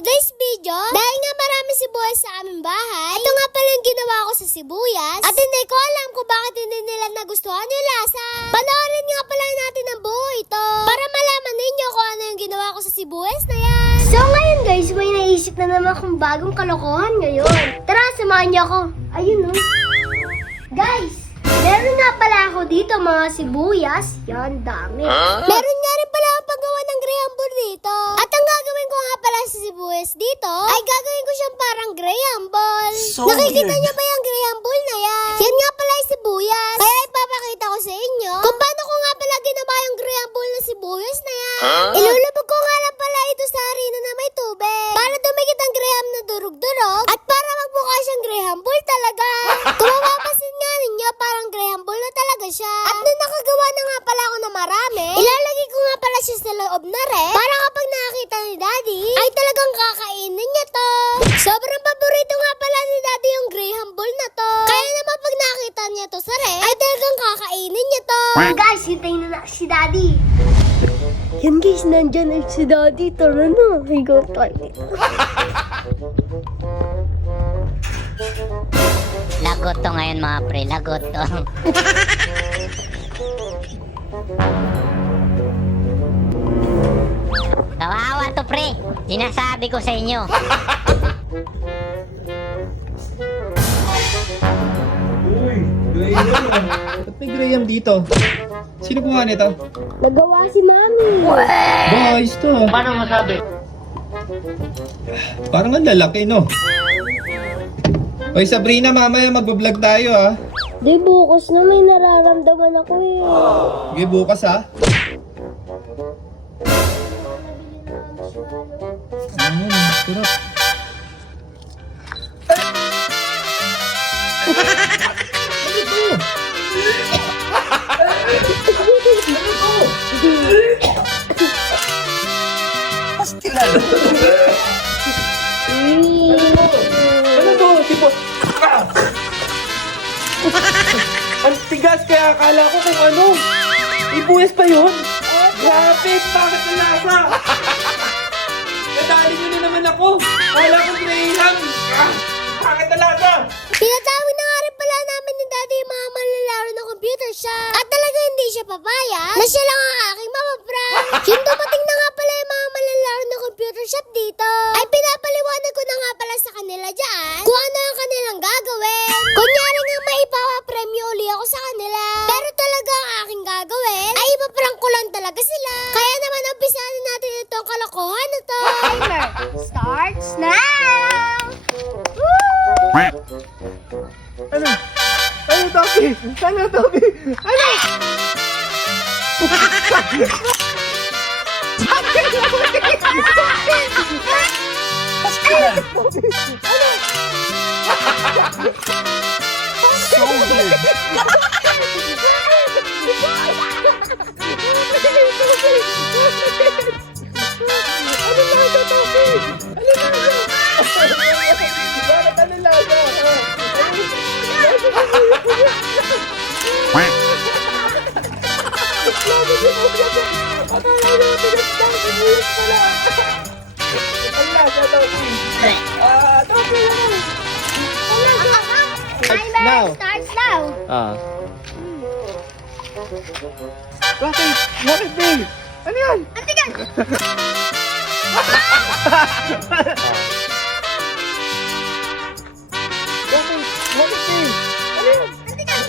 today's video, dahil nga marami sibuyas sa aming bahay, ito nga pala yung ginawa ko sa sibuyas. At hindi ko alam kung bakit hindi nila nagustuhan yung lasa. Panoorin nga pala natin ang buo ito, para malaman ninyo kung ano yung ginawa ko sa sibuyas na yan. So ngayon guys, may naisip na naman akong bagong kalokohan ngayon. Tara, samahan niyo ako. Ayun oh. Guys, meron nga pala ako dito mga sibuyas. Yan, dami. Meron nga rin pala akong paggawa ng graham ball dito. At ang gagawin ko nga pala sa sibuyas dito, ay gagawin ko siyang parang graham ball. So Nakikita weird. niyo ba yung graham ball na yan? Yan nga pala yung sibuyas. Kaya ipapakita ko sa inyo kung paano ko nga pala ginawa yung graham ball na sibuyas na yan. Ilulubog ko nga lang pala ito sa harina na may tubig para dumikit ang graham na durog-durog at para magmukha siyang graham ball talaga. Kung mapapasin nga ninyo, parang graham ball na talaga siya. At nung nakagawa na nga pala ako na marami, ilalagay ko nga pala siya sa loob na ref para kapag nakakita ni Daddy, ay talagang kakainin niya to. Sobrang paborito nga pala ni Daddy yung graham ball na to. Kaya naman pag nakita niya to sa ref, ay talagang kakainin niya to. Guys, hintayin na si Daddy. Yan guys, nandyan na si Daddy. Tara na, higaw tayo. Lagot to ngayon mga pre, lagot to. Kawawa to pre, sinasabi ko sa inyo. Uy, Graham. Ba't may Graham dito? Sino gumawa nito? Nagawa si Mami. Ayos to. Paano masabi? Parang ang lalaki, no? Oy, Sabrina, mamaya magbablog tayo, ha? Di bukas na may nararamdaman ako eh. Sige, bukas, ha? Sarap. Pastilan. Ano to? Tipo... Ang tigas, kaya akala ko kung ano. Ibuyas pa yun? Grabe, bakit ang lasa? Nadali nyo na naman ako. Kala ko Graham. Bakit ang lasa? Tinatawag na nga rin pala namin ni Daddy yung mga manlalaro ng computer shop. At talaga hindi siya papayag na siya lang ang aking mapaprank. Yung dumating na nga pala yung mga manlalaro ng computer shop dito, ay pinapaliwanag ko na nga pala sa kanila dyan kung ano ang kanilang gagawin. Kunyari nga may ipapapremyo uli ako sa kanila. Pero talaga ang aking gagawin ay ipaprank ko lang talaga sila. Kaya naman umpisahan natin itong kalokohan na to. Timer starts now! Ano? Ano, Toby? Ano, Toby? Ano? Pastilan. So weird. Ano lasa, Toby? Ano lasa? Bakit ano lasa? Ang lasa, Toby. Toby, ano? Timer Now. starts now! Bakit? Bakit, Bill? Ano yan? Antigan! Bakit? Bakit, Bill? Ano yan? Antigan!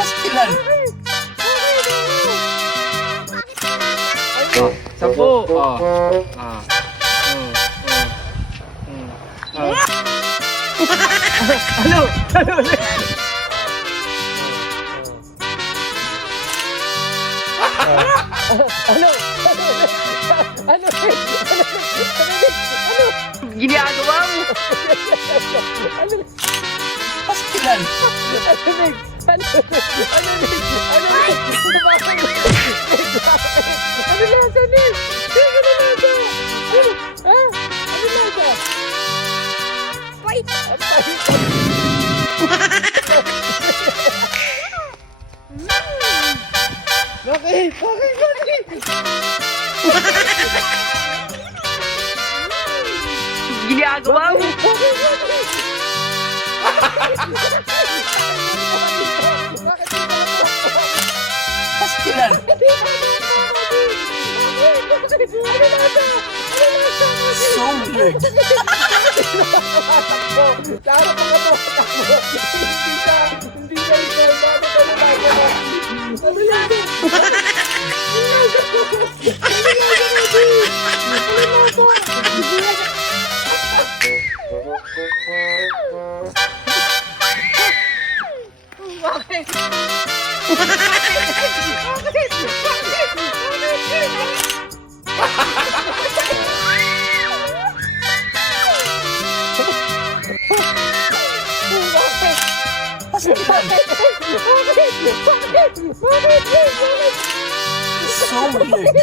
Pastilan. Sampo. Ano? Ano? Ano? Ginagawa mo? Pastilan. Bakit? Bakit? Ginagawa mo. Pastilan. So weird. Tara pa ka takbo. Hindi siya ikaw. Bakit ano nagawa? Ano yan? Pastilan. So weird.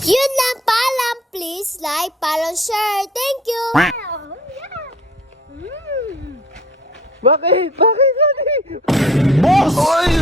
Yun lang paalam. Please like, follow, share. Thank you. Bakit? Bakit? Boss! Oy!